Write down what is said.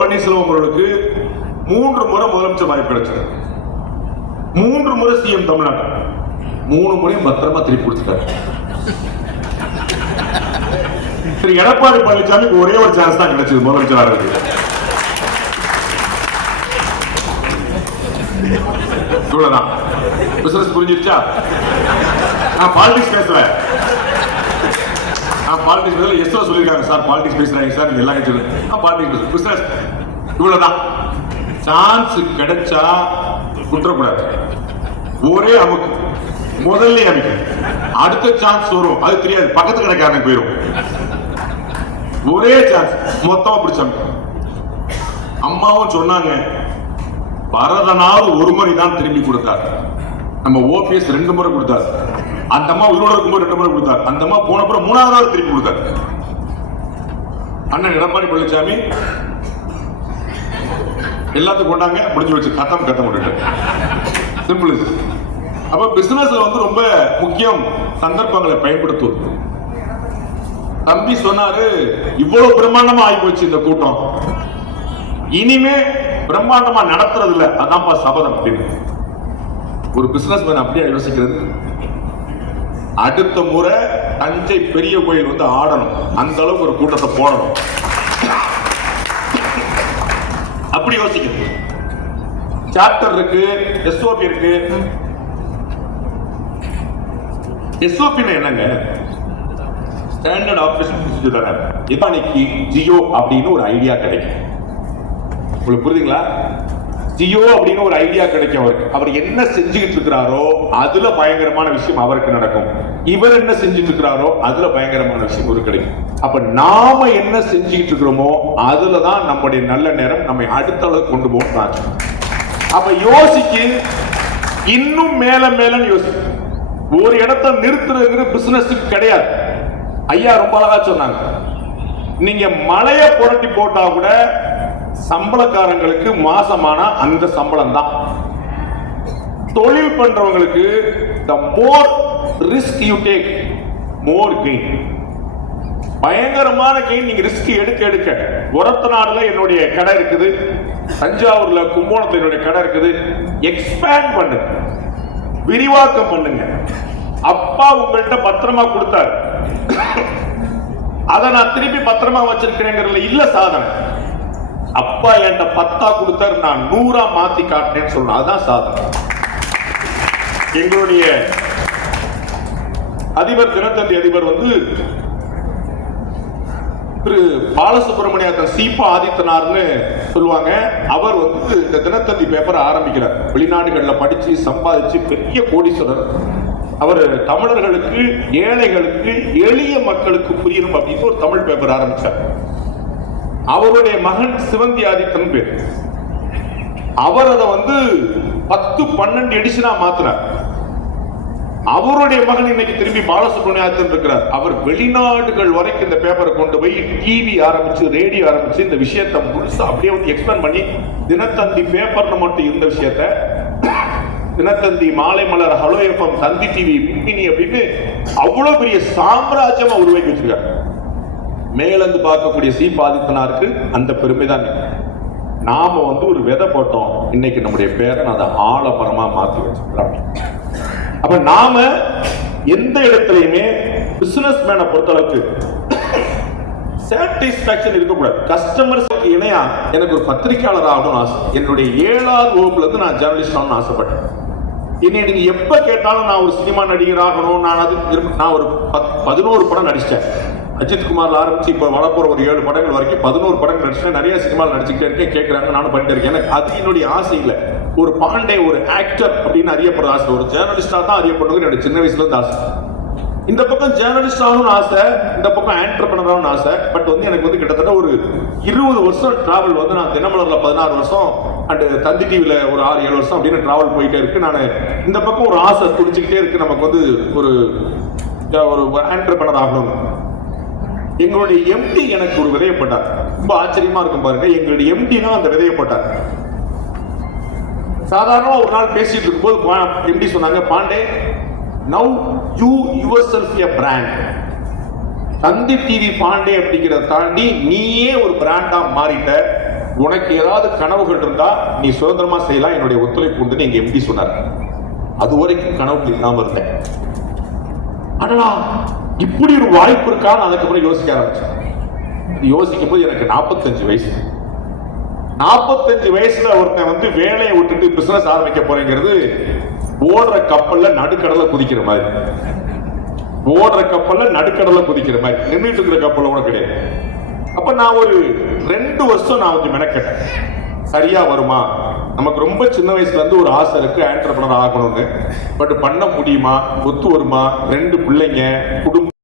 பன்னீர்செல்வம் அவர்களுக்கு 3 முறை முதலமைச்சர் வாய்ப்பு கிடைச்சது. 3 முறை சிஎம் தமிழ்நாடு, 3 முறையும் பத்திரமா திருப்பி கொடுத்துட்டாரு. திரு எடப்பாடி பழனிசாமிக்கு ஒரே ஒரு சான்ஸ் தான் கிடைச்சது முதலமைச்சர் ஆகிறதுக்கு. இவ்வளவுதான். பிசினஸ் புரிஞ்சிருச்சா? நான் பாலிடிக்ஸ் பேசுறேன். பாலிடிக்ஸ் பேசல எஸ்ஓ சொல்லிருக்காங்க சார், பாலிடிக்ஸ் பேசுறாங்க சார், நீங்க எல்லாம் சொல்லுங்க. பாலிடிக்ஸ் பிசினஸ் இவ்வளவுதான். சான்ஸ் கிடைச்சா குற்றக்கூடாது. ஒரே அமுக்கு, முதல்ல அமைக்க, அடுத்த சான்ஸ் வரும் அது தெரியாது, பக்கத்து கடைக்காரனுக்கு போயிடும். ஒரே சான்ஸ் மொத்தமா பிடிச்சாங்க. அம்மாவும் சொன்னாங்க, பரதனாவது ஒரு முறை தான் திரும்பி கொடுத்தார். நம்ம ஓபிஎஸ் 2 முறை கொடுத்தார். அந்த அம்மா உயிரோட இருக்கும்போது 2 முறை கொடுத்தார். அந்த அம்மா போன பிறகு 3வது திருப்பி கொடுத்தார். அண்ணன் எடப்பாடி பழனிசாமி எல்லாத்துக்கும் கொண்டாங்க, முடிஞ்சு வச்சு கத்தம் விட்டுட்டு சிம்பிள். அப்ப பிசினஸ்ல வந்து ரொம்ப முக்கியம் சந்தர்ப்பங்களை பயன்படுத்துவது. தம்பி சொன்னாரு, இவ்வளவு பிரம்மாண்டமா ஆகி போச்சு இந்த கூட்டம், இனிமே பிரம்மாண்டமா நடத்துறது இல்ல, அதான்ப்பா சபதம் அப்படின்னு. ஒரு பிசினஸ் மேன் அப்படியே யோசிக்கிறது. அடுத்த முறை தஞ்சை பெரிய கோயில் வந்து ஆடணும், அந்த அளவுக்கு ஒரு கூட்டத்தை போடணும், அப்படி யோசிக்கிறது. சாப்டர் இருக்கு, எஸ்ஓபி இருக்கு. எஸ்ஓபி என்னங்க? ஸ்டாண்டர்ட் ஆபரேஷன் ப்ரொசீஜர் தானே. இன்னைக்கு ஜியோ அப்படின்னு ஒரு ஐடியா கிடைக்கும். உங்களுக்கு புரியுதுங்களா? ஜியோ அப்படின்னு ஒரு ஐடியா கிடைக்கும் அவருக்கு. அவர் என்ன செஞ்சுக்கிட்டு இருக்கிறாரோ அதுல பயங்கரமான விஷயம் அவருக்கு நடக்கும். இவர் என்ன செஞ்சுட்டு இருக்கிறாரோ அதுல பயங்கரமான விஷயம் அவருக்கு கிடைக்கும். அப்ப நாம என்ன செஞ்சுக்கிட்டு இருக்கிறோமோ அதுலதான் நம்முடைய நல்ல நேரம் நம்மை அடுத்த அளவுக்கு கொண்டு போகும். அப்ப யோசிக்கு, இன்னும் மேல மேல யோசிக்கு. ஒரு இடத்தை நிறுத்துறது பிசினஸுக்கு கிடையாது. ஐயா ரொம்ப அழகா சொன்னாங்க, நீங்க மலையை புரட்டி போட்டா கூட சம்பளக்காரங்களுக்கு மாசமான அந்த சம்பளம் தான். தொழில் பண்றவங்களுக்கு the more risk you take, more gain. பயங்கரமான கெயின் நீங்க ரிஸ்க் எடுக்க. ஒரத்தநாடுல என்னுடைய கடை இருக்குது, தஞ்சாவூர்ல கும்போணத்துல என்னுடைய கடை இருக்குது. எக்ஸ்பேண்ட் பண்ணுங்க, விரிவாக்கம் பண்ணுங்க. அப்பா உங்கள்கிட்ட பத்திரமா கொடுத்தாரு, அதை நான் திருப்பி பத்திரமா வச்சிருக்கிறேங்கிறதுல இல்ல சாதனை. அப்பா என்கிட்ட 10 கொடுத்தாரு, நான் 100 மாத்தி காட்டினேன்னு சொல்லணும், அதுதான் சாதனை. எங்களுடைய அதிபர், தினத்தந்தி அதிபர் வந்து திரு பாலசுப்ரமணியன் சீபா ஆதித்தனார்னு சொல்லுவாங்க. அவர் வந்து இந்த தினத்தந்தி பேப்பரை ஆரம்பிக்கிறார். வெளிநாடுகள்ல படிச்சு சம்பாதிச்சு பெரிய கோடீஸ்வரர். அவர் தமிழர்களுக்கு, ஏழைகளுக்கு, எளிய மக்களுக்கு புரியணும் அப்படின்னு ஒரு தமிழ் பேப்பர் ஆரம்பிச்சார். அவருடைய மகன் சிவந்தி ஆதித்தன் பேர். அவர் அதை வந்து 10-12 எடிஷனா மாத்தினார். அவருடைய மகன் இன்னைக்கு திரும்பி பாலசுப்ரமணியன் இருக்கிறார். அவர் வெளிநாடுகள் வரைக்கும் இந்த பேப்பரை கொண்டு போய் டிவி ஆரம்பிச்சு, ரேடியோ ஆரம்பிச்சு இந்த விஷயத்தை முழுசா அப்படியே வந்து எக்ஸ்பிளைன் பண்ணி, தினத்தந்தி பேப்பர்னு மட்டும் இந்த விஷயத்தை தினத்தந்தி, மாலை மலர், ஹலோ எஃப்எம், தந்தி டிவி, மின்மினி அப்படின்னு அவ்வளவு பெரிய சாம்ராஜ்யமா உருவாக்கி வச்சிருக்காரு. மேலந்து பார்க்கக்கூடிய சீபா ஆதித்தனாருக்கு அந்த பெருமை தான். நாம வந்து ஒரு விதை போட்டோம், இன்னைக்கு நம்முடைய பேரை அதை ஆழமரமா மாற்றி வச்சிருக்கிறோம். அப்ப நாம எந்த இடத்துலயுமே பிசினஸ் மேனை பொறுத்தளவுக்கு சாட்டிஸ்பாக்சன் இருக்கக்கூடாது. கஸ்டமர்ஸ்க்கு இணையா எனக்கு ஒரு பத்திரிகையாளர் ஆகணும்னு ஆசை. என்னுடைய 7வது வகுப்புல இருந்து நான் ஜேர்னலிஸ்ட் ஆகணும்னு ஆசைப்பட்டேன். என்னை நீங்க எப்ப கேட்டாலும் நான் ஒரு சினிமா நடிகர் ஆகணும், நான் ஒரு 11 படம் நடிச்சேன். அஜித் குமார்ல ஆரம்பிச்சு இப்ப வரப்போற ஒரு 7 படங்கள் வரைக்கும் 11 படங்கள் நடிச்சேன். நிறைய சினிமாவில் நடிச்சுட்டே இருக்கேன். கேட்கறாங்க, நானும் பண்ணிட்டு இருக்கேன். எனக்கு அது என்னுடைய ஆசை இல்லை. ஒரு பாண்டே, ஒரு ஆக்டர் அப்படின்னு அறியப்படுற ஆசை, ஒரு ஜேர்னலிஸ்டா தான் அறியப்படுறது என்னுடைய சின்ன வயசுல இருந்து ஆசை. இந்த பக்கம் ஜேர்னலிஸ்ட் ஆகணும்னு ஆசை, இந்த பக்கம் ஆண்டர்பிரனர் ஆகணும்னு ஆசை. பட் வந்து எனக்கு வந்து கிட்டத்தட்ட ஒரு 20 வருஷம் டிராவல் வந்து, நான் தினமலர்ல 16 வருஷம் அண்ட் தந்தி டிவில ஒரு 6-7 வருஷம் அப்படின்னு டிராவல் போயிட்டே இருக்கு. நான் இந்த பக்கம் ஒரு ஆசை துடிச்சுக்கிட்டே இருக்கு, நமக்கு வந்து ஒரு ஆண்டர்பிரனர் ஆகணும். எங்களுடைய எம்டி எனக்கு ஒரு விதையை போட்டார். ரொம்ப ஆச்சரியமா இருக்கும் பாருங்க, எங்களுடைய எம்டி தான் அந்த விதையை போட்டார். சாதாரணமா ஒரு நாள் பேசிட்டு இருக்கும்போது எம்டி சொன்னாங்க, Pandey, now you yourself a brand. Thanthi TV Pandey அப்படிங்கிறத தாண்டி நீயே ஒரு பிராண்டா மாறிட்ட. உனக்கு ஏதாவது கனவுகள் இருந்தா நீ சுதந்திரமா செய்யலாம், என்னுடைய ஒத்துழைப்பு உண்டு எங்க எம்டி சொன்னார். அது வரைக்கும் கனவுகள் இல்லாம இருந்தேன். ஆனா இப்படி ஒரு வாய்ப்பு இருக்கான்னு அதுக்கப்புறம் யோசிக்க ஆரம்பிச்சேன். யோசிக்கும் போது எனக்கு 45 வயசு. 45 வயசுல ஒருத்தன் வந்து வேலையை விட்டுட்டு பிசினஸ் ஆரம்பிக்க போறேங்கிறது ஓடுற கப்பல்ல நடுக்கடல குதிக்கிற மாதிரி. ஓடுற கப்பல்ல நடுக்கடல குதிக்கிற மாதிரி, நின்றுட்டு இருக்கிற கப்பல் கூட கிடையாது. அப்ப நான் ஒரு 2 வருஷம் நான் வந்து மெனக்கெட்டேன். சரியா வருமா? நமக்கு ரொம்ப சின்ன வயசுல இருந்து ஒரு ஆசை இருக்கு, ஆண்டர்பிரனர் ஆகணும்னு. பட் பண்ண முடியுமா? ஒத்து வருமா? 2 பிள்ளைங்க, குடும்பம்.